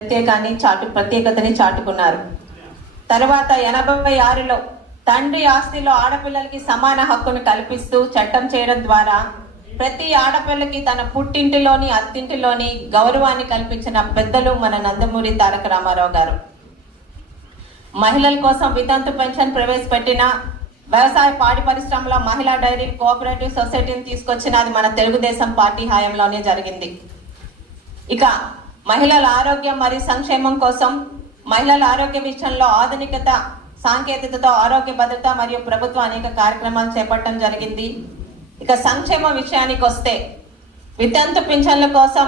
ప్రత్యేకతని చాటుకున్నారు. తర్వాత 86లో తండ్రి ఆస్తిలో ఆడపిల్లలకి సమాన హక్కును కల్పిస్తూ చట్టం చేయడం ద్వారా ప్రతి ఆడపిల్లకి తన పుట్టింటిలోని అత్తింటిలోని గౌరవాన్ని కల్పించిన పెద్దలు మన నందమూరి తారక రామారావు గారు. మహిళల కోసం వితంతు పెన్షన్ ప్రవేశపెట్టిన, వ్యవసాయ పాడి పరిశ్రమలో మహిళా డైరీ కోఆపరేటివ్ సొసైటీని తీసుకొచ్చినది మన తెలుగుదేశం పార్టీ హయాంలోనే జరిగింది. ఇక మహిళల ఆరోగ్యం మరియు సంక్షేమం కోసం మహిళల ఆరోగ్య విషయంలో ఆధునికత సాంకేతికతతో ఆరోగ్య భద్రత మరియు ప్రభుత్వం అనేక కార్యక్రమాలు చేపట్టడం జరిగింది. ఇక సంక్షేమ విషయానికి వస్తే వితంతు పింఛన్ల కోసం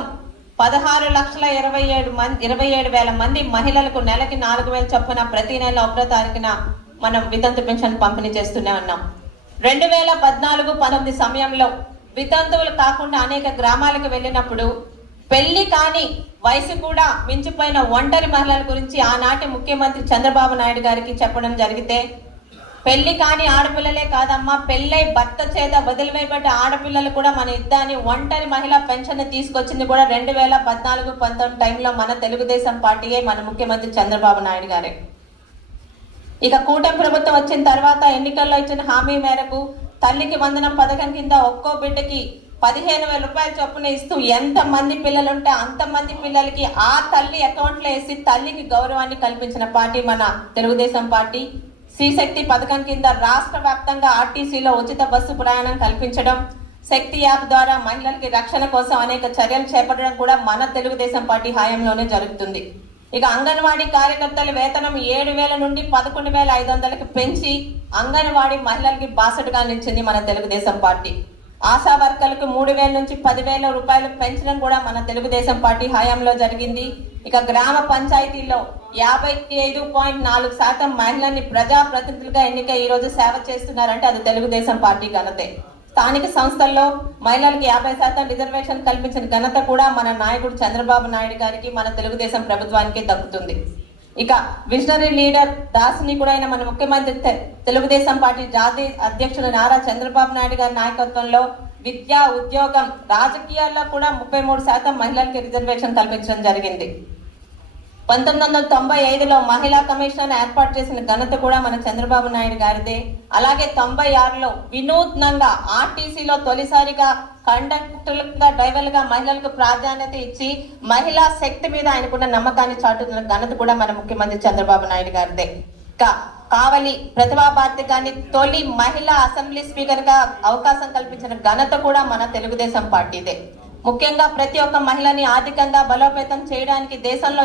16,27,000 మంది మహిళలకు నెలకి 4,000 చొప్పున ప్రతి నెల 1వ తారీఖున మనం వితంతు పెన్షన్ పంపిణీ చేస్తూనే ఉన్నాం. 2014-19 సమయంలో వితంతువులు కాకుండా అనేక గ్రామాలకు వెళ్ళినప్పుడు పెళ్లి కాని వయసు కూడా మించిపోయిన ఒంటరి మహిళల గురించి ఆనాటి ముఖ్యమంత్రి చంద్రబాబు నాయుడు గారికి చెప్పడం జరిగితే, పెళ్లి కాని ఆడపిల్లలే కాదమ్మా, పెళ్ళై భర్త చేత వదిలివేయబడ్డ ఆడపిల్లలు కూడా మన ఇద్దాని ఒంటరి మహిళా పెన్షన్ తీసుకొచ్చింది కూడా 2014-19 టైంలో మన తెలుగుదేశం పార్టీయే, మన ముఖ్యమంత్రి చంద్రబాబు నాయుడు గారే. ఇక కూటమి ప్రభుత్వం వచ్చిన తర్వాత ఎన్నికల్లో ఇచ్చిన హామీ మేరకు తల్లికి వందనం పథకం కింద ఒక్కో బిడ్డకి 15,000 రూపాయలు చొప్పున ఇస్తూ ఎంత మంది పిల్లలు ఉంటే అంతమంది పిల్లలకి ఆ తల్లి అకౌంట్లో వేసి తల్లికి గౌరవాన్ని కల్పించిన పార్టీ మన తెలుగుదేశం పార్టీ. శ్రీశక్తి పథకం కింద రాష్ట్ర వ్యాప్తంగా ఆర్టీసీలో ఉచిత బస్సు ప్రయాణం కల్పించడం, శక్తి యాప్ ద్వారా మహిళలకి రక్షణ కోసం అనేక చర్యలు చేపట్టడం కూడా మన తెలుగుదేశం పార్టీ హయాంలోనే జరుగుతుంది. ఇక అంగన్వాడీ కార్యకర్తల వేతనం 7,000 నుండి 11,500కి పెంచి అంగన్వాడీ మహిళలకి బాసటగా నిలిచింది మన తెలుగుదేశం పార్టీ. ఆశా వర్కర్లకు 3,000 నుంచి 10,000 రూపాయలు పెంచడం కూడా మన తెలుగుదేశం పార్టీ హయాంలో జరిగింది. ఇక గ్రామ పంచాయతీల్లో 55.4% మహిళల్ని ప్రజాప్రతినిధులుగా ఎన్నిక ఈ రోజు సేవ చేస్తున్నారంటే అది తెలుగుదేశం పార్టీ ఘనతే. స్థానిక సంస్థల్లో మహిళలకి 50% రిజర్వేషన్ కల్పించిన ఘనత కూడా మన నాయకుడు చంద్రబాబు నాయుడు గారికి, మన తెలుగుదేశం ప్రభుత్వానికి దక్కుతుంది. ఇక విజనరీ లీడర్ దార్శనికుడైన మన ముఖ్యమంత్రి తెలుగుదేశం పార్టీ జాతీయ అధ్యక్షుడు నారా చంద్రబాబు నాయుడు గారి నాయకత్వంలో విద్య, ఉద్యోగం, రాజకీయాల్లో కూడా 33% మహిళలకి రిజర్వేషన్ కల్పించడం జరిగింది. 1995లో మహిళా కమిషన్ ఏర్పాటు చేసిన ఘనత కూడా మన చంద్రబాబు నాయుడు గారిదే. అలాగే 96లో వినూత్నంగా ఆర్టీసీలో తొలిసారిగా కండక్టర్లుగా, డ్రైవర్లుగా మహిళలకు ప్రాధాన్యత ఇచ్చి మహిళా శక్తి మీద ఆయనకున్న నమ్మకాన్ని చాటుతున్న ఘనత కూడా మన ముఖ్యమంత్రి చంద్రబాబు నాయుడు గారిదే. కావలి ప్రతిభా భారతి గారిని తొలి మహిళా అసెంబ్లీ స్పీకర్ గా అవకాశం కల్పించిన ఘనత కూడా మన తెలుగుదేశం పార్టీదే. ముఖ్యంగా ప్రతి ఒక్క మహిళని ఆర్థికంగా బలోపేతం చేయడానికి దేశంలో